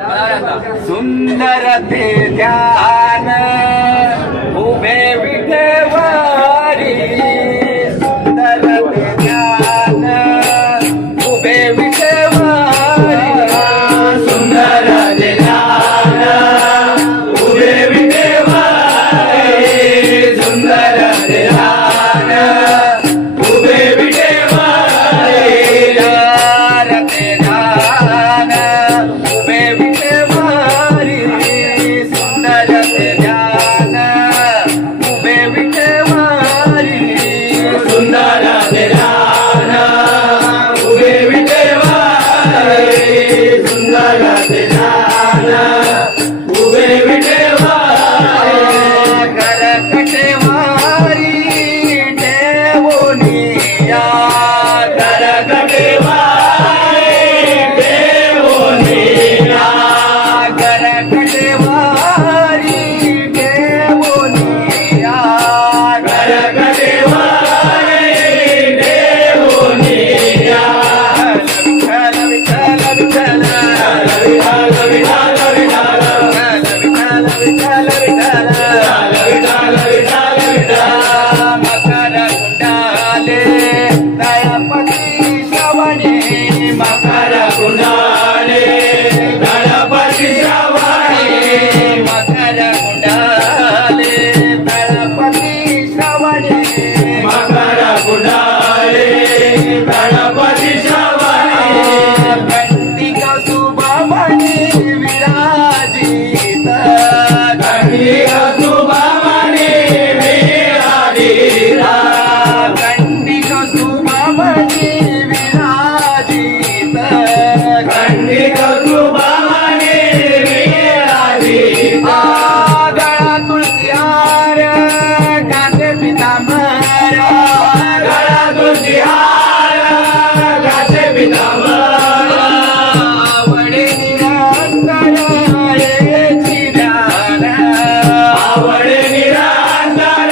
सुंदर ते ध्यान उभे विठेवारी, सुंदर ते ध्यान उभे विठेवारी, सुंदर ते ध्यान उभे विठेवारी, सुंदर ते ध्यान उभे विठेवारी, ते ध्यान उभे विठेवारी, सुंदर ते ध्यान उभे विठेवारी, सुंदर ते ध्यान उभे विठेवारी, सुंदर ते ध्यान उभे विठेवारी, करकटेवारी देवोनिया, करकटेवारी देवोनिया, करकटेवारी देवोनिया, करकटेवारी देवोनिया, विठ्ठल विठ्ठल विठ्ठल विठ्ठल विठ्ठल विठ्ठल विठ्ठल विठ्ठल विठ्ठल विठ्ठल मकर कुंडाले गणपती श्रवणे, मकर कुंडाले गणपती श्रवणे, मकर कुंडाले गणपती श्रवणे, मकर कुंडाले गणपती श्रवणे, घंटिक सुभमणी विराजित, घंटिक सुभमणी विराजित, घंटिक सुभमणी विराजित, घंटिक सुभमणी विराजित, गळा तुळशी हार घाते पितांबर, गळा तुळशी हार घाते पितांबर, आवडे निरंतर हेची ध्यान, आवडे निरंतर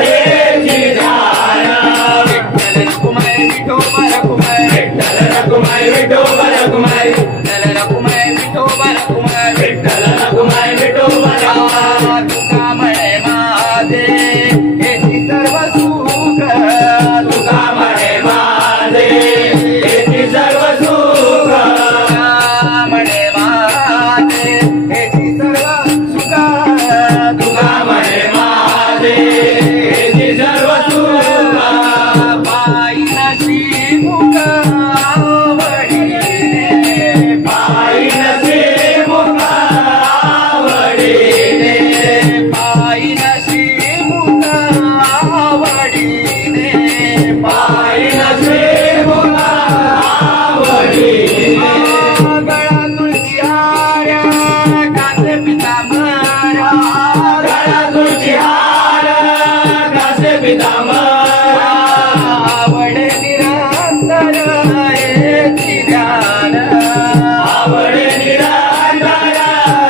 हेची ध्यान, विठ्ठल रखुमाई विठोबा रखुमाई, विठ्ठल रखुमाई विठोबा रखुमाई, विठ्ठल रखुमाई विठोबा रखुमाई, विठ्ठल रखुमाई विठोबा रखुमाई, तुका म्हणे माझे हेची सर्व सुख, तुका म्हणे माझे हेची सर्व सुख, म्हणे माझे हेची सर्व सुख, तुका म्हणे माझे हेची सर्व सुख, पायी नशी मुख आवडीने, पायी नशी मुख आवडीने, पायी नशी मुख आवडीने, पायी नशी मुख आवडीने, गळा तुळशी हार घाते पितांबर, गळा तुळशी हार घाते पितांबर, आवडे निरंतर हेची ध्यान, आवडे निरंतर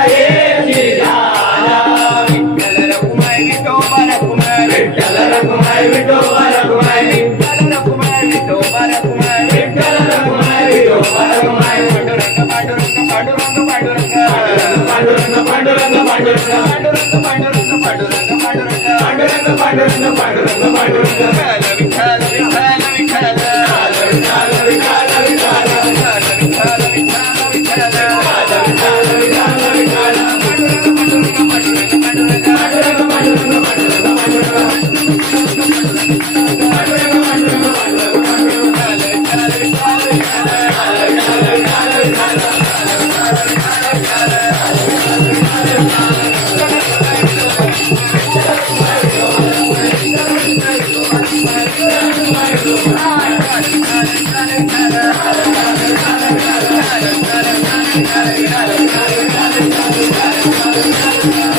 हेची ध्यान, विठ्ठल रखुमाई विठोबा रखुमाई, विठ्ठल रखुमाई विठोबा रखुमाई, विठ्ठल रखुमाई विठोबा रखुमाई, विठ्ठल रखुमाई विठोबा रखुमाई, पांडुरंग पांडुरंग पांडुरंग पांडुरंग पांडुरंग पांडुरंग पांडुरंग पांडुरंग पांडुरंग पांडुरंग पांडुरंग पांडुरंग पांडुरंग पांडुरंग, विठ्ठल विठ्ठल विठ्ठल विठ्ठल विठ्ठल विठ्ठल विठ्ठल विठ्ठल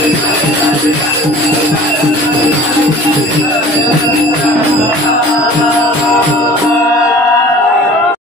Thank you.